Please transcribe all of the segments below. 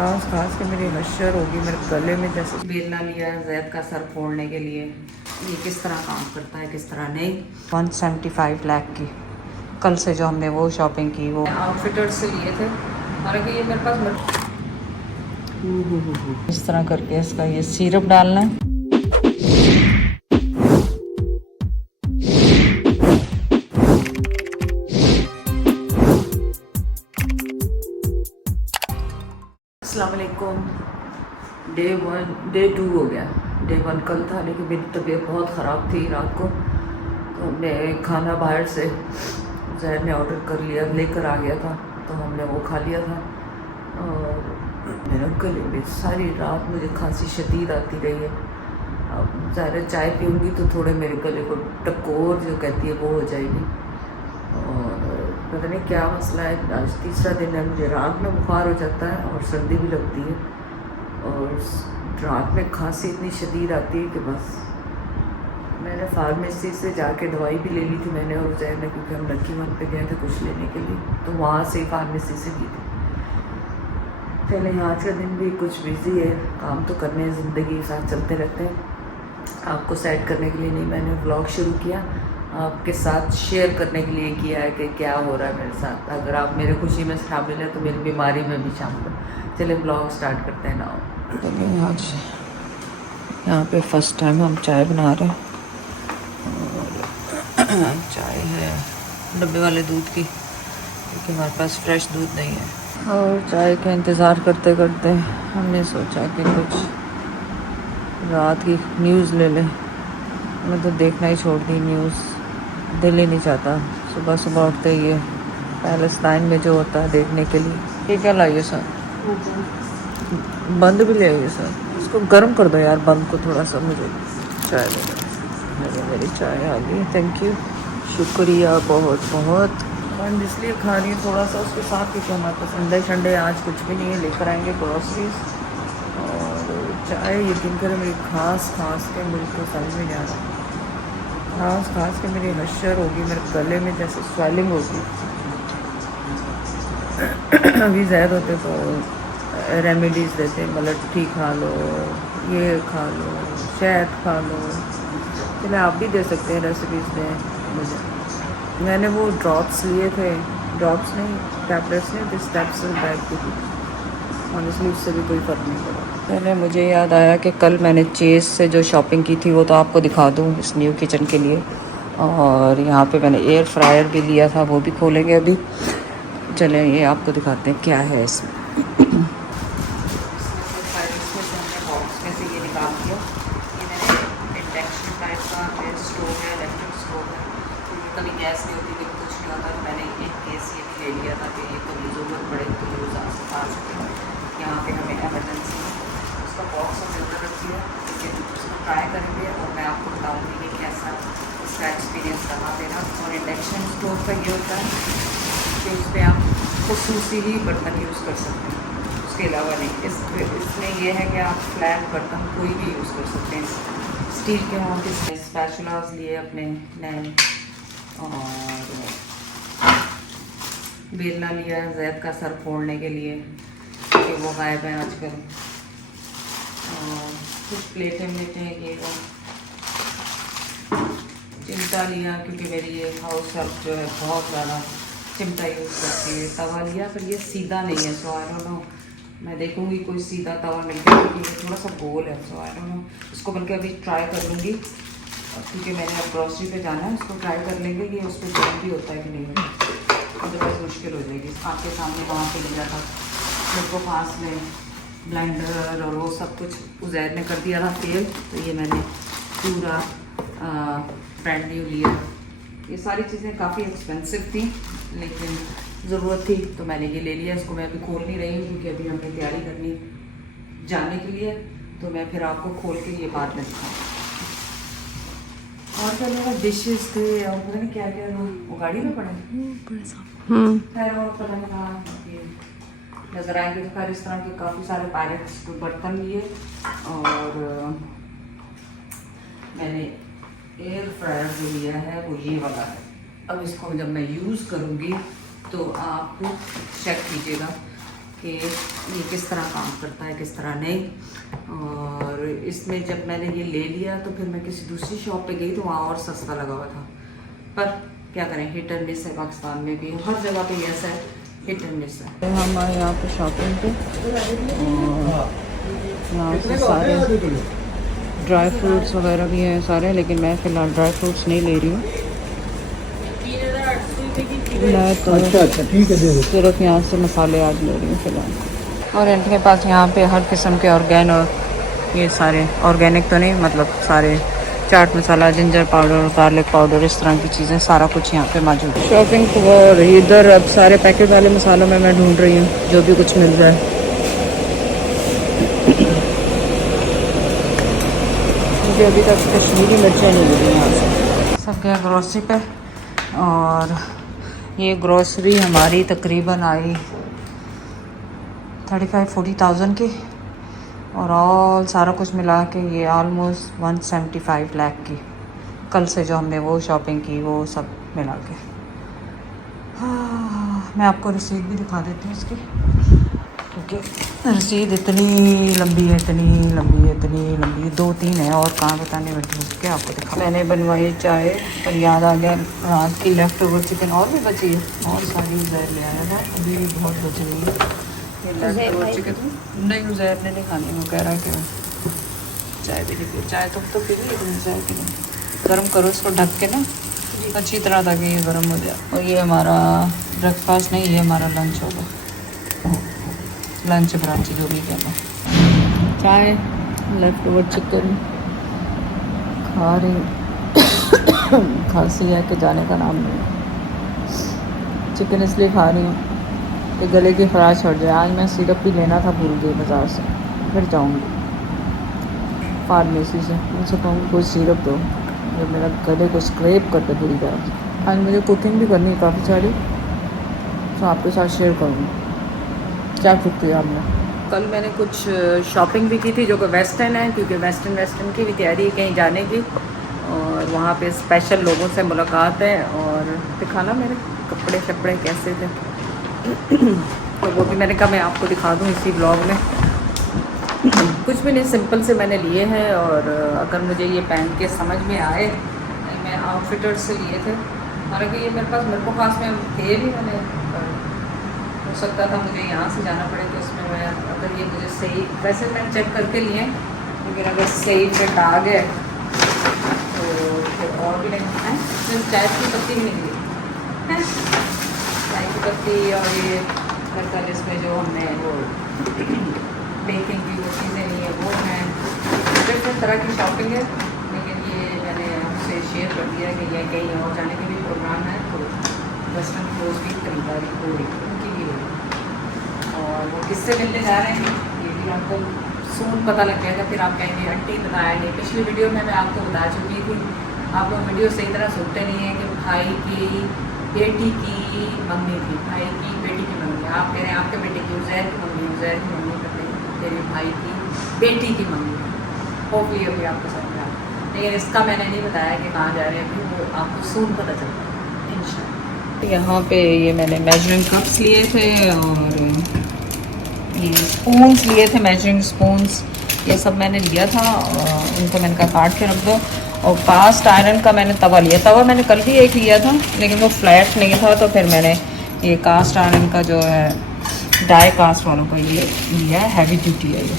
खास खास के मेरी हश्र होगी मेरे गले में। जैसे बेलना लिया है जैद का सर फोड़ने के लिए, ये किस तरह काम करता है किस तरह नहीं। 175 लाख की कल से जो हमने वो शॉपिंग की वो आउटफिटर से लिए थे। हालांकि ये मेरे पास इस तरह करके इसका ये सिरप डालना है। अस्सलाम वालेकुम। डे 2 हो गया। डे 1 कल था, लेकिन मेरी तबीयत बहुत ख़राब थी रात को, तो हमने खाना बाहर से जहर ने ऑर्डर कर लिया, लेकर आ गया था, तो हमने वो खा लिया था। और मेरे गले में सारी रात मुझे खांसी शदीद आती रही है। अब ज़्यादा चाय पीऊँगी तो थोड़े मेरे गले को टकोर जो कहती है वो हो जाएगी। और पता नहीं क्या मसला है, आज तीसरा दिन है, मुझे रात में बुखार हो जाता है और सर्दी भी लगती है, और रात में खांसी इतनी शदीद आती है कि बस। मैंने फार्मेसी से जाके दवाई भी ले ली थी मैंने और जहर ने, क्योंकि हम लकी वन पे गए थे कुछ लेने के लिए, तो वहाँ से फार्मेसी से ली थी। चले आज का दिन भी कुछ बिजी है, काम तो करने हैं, ज़िंदगी साथ चलते रहते हैं। आपको सेट करने के लिए नहीं, मैंने व्लॉग शुरू किया, आपके साथ शेयर करने के लिए किया है कि क्या हो रहा है मेरे साथ। अगर आप मेरे खुशी में शामिल हैं तो मेरी बीमारी में भी शामिल हो। चलिए ब्लॉग स्टार्ट करते हैं ना। चलिए आज यहाँ पे फर्स्ट टाइम हम चाय बना रहे हैं, और चाय है डब्बे वाले दूध की, क्योंकि हमारे पास फ्रेश दूध नहीं है। और चाय का इंतज़ार करते करते हमने सोचा कि कुछ रात की न्यूज़ ले लें। मैं तो देखना ही छोड़ दी न्यूज़, दिल ही नहीं चाहता सुबह सुबह उठते ही पैलेस्टाइन में जो होता है देखने के लिए। ये क्या लाइए सर, बंद भी ले आइए सर, इसको गर्म कर दो यार बंद को थोड़ा सा। मुझे चाय दे, मेरी चाय आ गई, थैंक यू, शुक्रिया बहुत बहुत। बंद इसलिए खा रही हूँ थोड़ा सा उसके साथ, क्योंकि हमारे पास संडे संडे आज कुछ भी नहीं है, लेकर आएंगे ग्रॉसरीज। और चाय यकीन करें मेरी खास के मुझे तो समझ में नहीं आ रहा, खास के मेरी हश्र होगी मेरे गले में, जैसे स्वेलिंग होगी। अभी ज़्यादा होते तो रेमेडीज़ देते, मलट्ठी खा लो, ये खा लो, शहद खा लो। चले आप भी दे सकते हैं, रेसिपीज़ दें मुझे। मैंने वो ड्रॉप्स लिए थे, ड्रॉप्स नहीं टैबलेट्स नहीं थे, स्टेप्स बैग की थी, ऑनेस्टली उससे भी कोई फ़र्क नहीं पड़ा। पहले मुझे याद आया कि कल मैंने चेज़ से जो शॉपिंग की थी वो तो आपको दिखा दूँ इस न्यू किचन के लिए। और यहाँ पे मैंने एयर फ्रायर भी लिया था, वो भी खोलेंगे अभी। चलें ये आपको दिखाते हैं क्या है इसमें। ये निकाल दिया, ये मैंने इंडक्शन टाइप का स्टोव है, इलेक्ट्रिक स्टोव है, कभी गैस नहीं होती कभी कुछ नहीं होता, तो मैंने एक केस ये भी ले लिया था कि ये कभी ज़रूरत पड़े तो यूज़ आ सके। यहाँ पे हमें एमरजेंसी उसका बॉक्स हमने उधर रख दिया, ठीक है, उसको ट्राई करेंगे और मैं आपको बताऊँगी कि कैसा उसका एक्सपीरियंस रहा मेरा। और इंडक्शन स्टोव का ये होता है कि उस पर आप खसूसी ही बर्तन यूज़ कर सकते हैं, उसके अलावा नहीं। इसमें यह है कि आप फ्लैट बर्तन कोई भी यूज़ कर सकते हैं, स्टील के हों कि स्पैचुलास लिए अपने नए, और बेलना लिया है जैद का सर फोड़ने के लिए, कि वो गायब है आजकल। और कुछ प्लेटें हैं ये वो, चिमटा लिया क्योंकि मेरी ये हाउस हेल्प जो है बहुत ज़्यादा चिमटा यूज़ करती है। तवा लिया पर ये सीधा नहीं है, सो आई डोंट नो, मैं देखूँगी कोई सीधा तवा मिल गया, क्योंकि ये थोड़ा सा गोल है, सो आई डोंट नो, इसको बल्कि अभी ट्राई कर लूँगी, क्योंकि मैंने अब ग्रॉसरी पे जाना है, उसको ट्राई कर लेंगे कि उस पर गर्म भी होता है कि नहीं होता, अदरवाइज़ मुश्किल हो जाएगी। आपके सामने वहाँ पे लिया था मेरे को, पास में ब्लेंडर और वो सब कुछ उज़ैर ने कर दिया था फेल, तो ये मैंने पूरा ब्रांड न्यू लिया। ये सारी चीज़ें काफ़ी एक्सपेंसिव थी, लेकिन ज़रूरत थी तो मैंने ये ले लिया। इसको मैं अभी खोल नहीं रही हूँ क्योंकि अभी हमने तैयारी करनी जाने के लिए, तो मैं फिर आपको खोल के ये बाद में दिखाऊँ। और क्या मेरा डिशेस थे और पता नहीं क्या क्या था, वो गाड़ी में पड़े खैर, और पता नहीं कहाँ नज़र आएंगे। तो खैर इस तरह के काफ़ी सारे पायरेट्स बर्तन लिए, और मैंने एयर फ्रायर जो लिया है वो ये वाला है। अब इसको जब मैं यूज़ करूँगी तो आप चेक कीजिएगा कि ये किस तरह काम करता है किस तरह नहीं। और इसमें जब मैंने ये ले लिया तो फिर मैं किसी दूसरी शॉप पे गई तो वहाँ और सस्ता लगा हुआ था। पर क्या करें, हिट एंड मिस है, पाकिस्तान में भी हर जगह पे ऐसा है, हिट एंड मिस है। हम आए यहाँ पे शॉपिंग पे और यहाँ पे सारे ड्राई फ्रूट्स वगैरह भी हैं सारे, लेकिन मैं फ़िलहाल ड्राई फ्रूट्स नहीं ले रही हूँ। मैं तो अच्छा ठीक है, सिर्फ यहाँ से मसाले आज ले रही हूँ फ़िलहाल। और इनके पास यहाँ पे हर किस्म के ऑर्गेन और ये सारे ऑर्गेनिक तो नहीं, मतलब सारे chaat masala, ginger powder, garlic powder, इस तरह की चीज़ें सारा कुछ यहाँ पे मौजूद है। शॉपिंग और इधर अब सारे पैकेट वाले मसालों में मैं ढूंढ रही हूँ जो भी कुछ मिल जाए। मुझे अभी तक कश्मीरी मिर्चें नहीं मिली यहाँ से। सब गया ग्रोसरी पे और ये ग्रोसरी हमारी तकरीबन आई 35-40,000 की और ऑल सारा कुछ मिला के ये ऑलमोस्ट 175 लाख की। कल से जो हमने वो शॉपिंग की वो सब मिला के। मैं आपको रसीद भी दिखा देती हूँ इसकी, क्योंकि रसीद इतनी लंबी है, इतनी लंबी है, इतनी लंबी है, 2-3 है और कहाँ बताने बैठी उसके आपको दिखा। मैंने बनवाई चाय पर याद आ गया रात की लेफ्ट ओवर चिकन और भी बची है, और सारी उज़ैर ले आया था, अभी भी बहुत बची हुई है ये लेफ्ट ओवर चिकन। नहीं उज़ैर ने नहीं खानी, वो कह रहा है कि चाय भी नहीं पी। चाय तो पी ली लेकिन उज़ैर की नहीं। गर्म करो इसको ढक के ना अच्छी तरह ताकि ये गर्म हो जाए। और ये हमारा ब्रेकफास्ट नहीं, ये हमारा लंच होगा, लंच ब्रंच जो भी कहना। चाय, लेफ्ट ओवर चिकन खा रही खांसी है कि जाने का नाम नहीं। चिकन इसलिए खा रही हूँ कि गले की खराश हट जाए। आज मैं सिरप भी लेना था, भूल गई बाज़ार से, फिर जाऊँगी फार्मेसी से, उनसे कहूँगी कोई सिरप दो जो मेरा गले को स्क्रैप करके भूल जाए। आज मुझे कुकिंग भी करनी है काफ़ी सारी, तो आपके साथ शेयर करूँगी क्या कुक किया हमने। कल मैंने कुछ शॉपिंग भी की थी जो कि वेस्टर्न है, क्योंकि वेस्टर्न की भी तैयारी है कहीं जाने की, और वहाँ पे स्पेशल लोगों से मुलाकात है। और दिखाना मेरे कपड़े शपड़े कैसे थे तो वो भी मैंने कहा मैं आपको दिखा दूँ इसी ब्लॉग में। कुछ भी नहीं, सिंपल से मैंने लिए हैं, और अगर मुझे ये पहन के समझ में आए, मैं आउटफिटर से लिए थे, हालांकि ये मेरे को खास में थे भी, मैंने हो सकता था मुझे यहाँ से जाना पड़े तो इसमें मैं अगर ये मुझे सही, वैसे मैंने चेक करके लिए, लेकिन अगर सही फिट आ गए तो फिर और भी नहीं है। सिर्फ चाय की पत्ती भी नहीं ली, चाय की पत्ती और ये दरअसल इसमें जो हमने वो बेकिंग की वो चीज़ें नहीं है, वो हैं डिफरेंट तरह की शॉपिंग है। लेकिन ये मैंने आपसे शेयर कर दिया कि ये कहीं और जाने के भी प्रोग्राम है, तो वेस्टर्न क्लोथ की खरीदारी हो रही उनकी भी हो। और वो किससे मिलने जा रहे हैं ये भी आपको सून पता लग जाएगा, फिर आप कहेंगे आंटी बताया नहीं। पिछली वीडियो में मैं आपको बता चुकी थी, आप लोग वीडियो सही तरह सुनते नहीं हैं, कि भाई की बेटी की मम्मी थी, भाई की बेटी की मम्मी। आप कह रहे हैं आपके बेटे की उज़ैर की मम्मी, उज़ैर की मम्मी मेरे भाई की बेटी की मम्मी। होपली अभी आपको समझ में आया, लेकिन इसका मैंने नहीं बताया कि कहाँ जा रहे हैं, अभी वो आपको सून पता चलता है इंशाल्लाह। यहाँ पे ये मैंने मेजरिंग कप्स लिए थे और ये स्पून्स लिए थे, मेजरिंग स्पून्स, ये सब मैंने लिया था। उनको मैंने कहा काट के रख दो। और कास्ट आयरन का मैंने तवा लिया, तवा मैंने कल भी एक लिया था लेकिन वो फ्लैट नहीं था, तो फिर मैंने ये कास्ट आयरन का जो है डाई कास्ट वालों का ये लिया है, हैवी ड्यूटी है ये,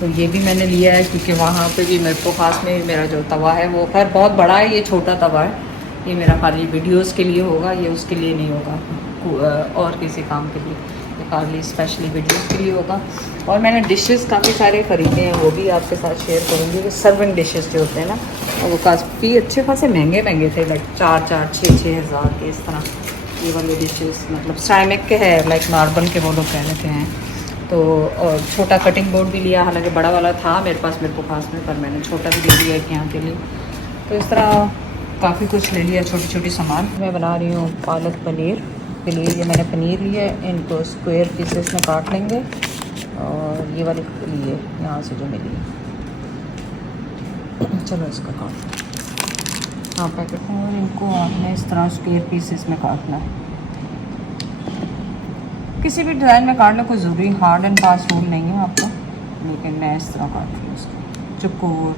तो ये भी मैंने लिया है क्योंकि वहाँ पे भी मेरे को खास में मेरा जो तवा है वो खैर बहुत बड़ा है, ये छोटा तवा है, ये मेरा खाली वीडियोस के लिए होगा, ये उसके लिए नहीं होगा और किसी काम के लिए, ये खाली स्पेशली वीडियोस के लिए होगा। और मैंने डिशेस काफ़ी सारे ख़रीदे हैं, वो भी आपके साथ शेयर करूँगी। कि सर्विंग डिशेस जो होते हैं ना, और वो काफ़ी अच्छे खासे महंगे थे, लाइक 4-6 हज़ार के इस तरह ये वाले डिशेस, मतलब सैमिक के है, लाइक मार्बल के वो लोग कह लेते हैं। तो और छोटा कटिंग बोर्ड भी लिया, हालांकि बड़ा वाला था मेरे पास, मेरे को खास में, पर मैंने छोटा भी ले लिया एक यहाँ के लिए। तो इस तरह काफ़ी कुछ ले लिया, छोटी छोटी सामान। मैं बना रही हूँ पालक पनीर के लिए। ये मैंने पनीर लिया है, इनको स्क्वायर पीसेस में काट लेंगे, और ये वाले लिए यहाँ से जो मिली, चलो इसका काट हाँ पैकेट में, और इनको आपने इस तरह स्क्वायर पीसेस में काटना है। किसी भी डिज़ाइन में काट लो, कोई ज़रूरी हार्ड एंड फास्ट रूल नहीं है आपका, लेकिन मैं इस तरह काट रही हूँ इसको चुकोर,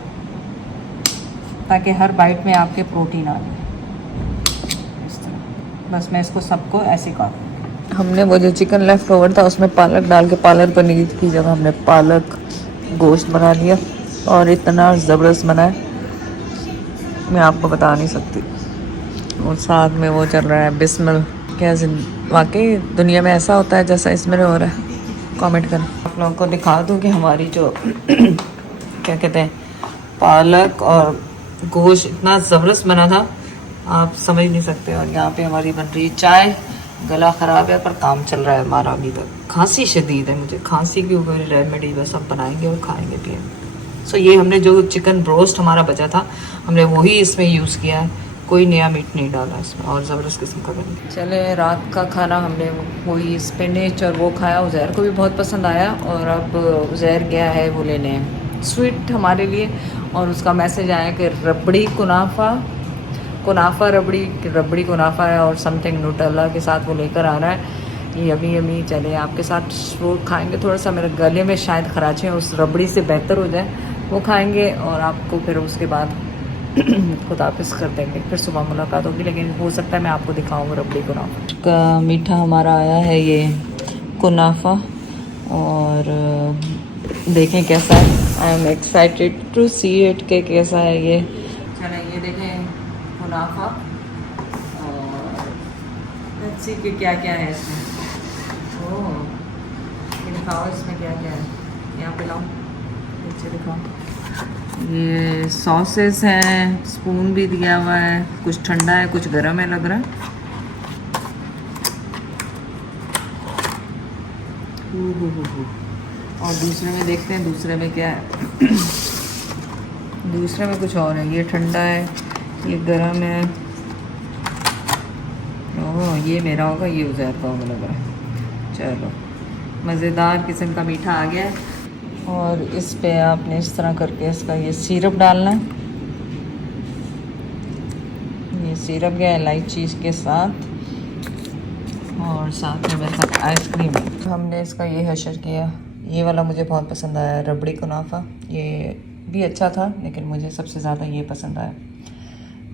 ताकि हर बाइट में आपके प्रोटीन आ जाए इस तरह। बस मैं इसको सबको ऐसे काटूँ। हमने वो जो चिकन लेफ्ट ओवर था उसमें पालक डाल के पालक पनीर की जगह हमने पालक गोश्त बना लिया और इतना ज़बरदस्त बना है मैं आपको बता नहीं सकती। और साथ में वो चल रहा है बिस्मिल। क्या वाकई दुनिया में ऐसा होता है जैसा इसमें हो रहा है? कमेंट करें। आप लोगों को दिखा दूँ कि हमारी जो क्या कहते हैं पालक और गोश्त इतना ज़बरदस्त बना था आप समझ नहीं सकते। और यहाँ पे हमारी बन रही चाय। गला ख़राब है पर काम चल रहा है हमारा अभी तक। खांसी शदीद है मुझे, खांसी के ऊपर रेमेडी बस हम बनाएंगे और खाएंगे पिएंगे। सो ये हमने जो चिकन ब्रोस्ट हमारा बचा था हमने वही इसमें यूज़ किया है, कोई नया मीट नहीं डाला इसमें और ज़बरदस्त किस्म का बना। चले रात का खाना हमने वही स्पिनच और वो खाया, उज़ैर को भी बहुत पसंद आया। और अब उज़ैर गया है वो लेने स्वीट हमारे लिए और उसका मैसेज आया कि रबड़ी कुनाफा रबड़ी कुनाफा है और समथिंग न्यूटेला के साथ वो लेकर आ रहा है। Yummy yummy. चले आपके साथ वो खाएंगे, थोड़ा सा मेरे गले में शायद खराचे हैं, उस रबड़ी से बेहतर हो जाए वो खाएंगे और आपको फिर उसके बाद खुदाफिज कर देंगे, फिर सुबह मुलाकात होगी। लेकिन हो सकता है मैं आपको दिखाऊँ रबड़ी कुनाफा का। मीठा हमारा आया है ये कुनाफा और देखें कैसा है। I am excited to see it के कैसा है ये। चलें ये देखें कुनाफा और लेट्स सी कि क्या क्या है इसमें। ओह ये दिखाओ इसमें क्या क्या है, यहाँ पे लाओ नीचे दिखाओ। ये सॉसेस हैं, स्पून भी दिया हुआ है, कुछ ठंडा है कुछ गर्म है लग रहा है। और दूसरे में देखते हैं दूसरे में क्या है। दूसरे में कुछ और है, ये ठंडा है ये गर्म है। ओह ये मेरा होगा ये उज़ैर का होगा लग रहा है। चलो मज़ेदार किस्म का मीठा आ गया है। और इस पे आपने इस तरह करके इसका ये सिरप डालना है। ये सिरप गया इलायची के साथ और साथ में मेरे साथ आइसक्रीम है। हमने इसका ये हशर किया, ये वाला मुझे बहुत पसंद आया रबड़ी कुनाफा। ये भी अच्छा था लेकिन मुझे सबसे ज़्यादा ये पसंद आया।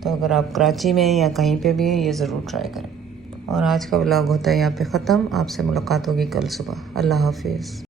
तो अगर आप कराची में या कहीं पे भी ये ज़रूर ट्राई करें। और आज का व्लॉग होता है यहाँ पे ख़त्म। आपसे मुलाकात होगी कल सुबह। अल्लाह हाफिज़।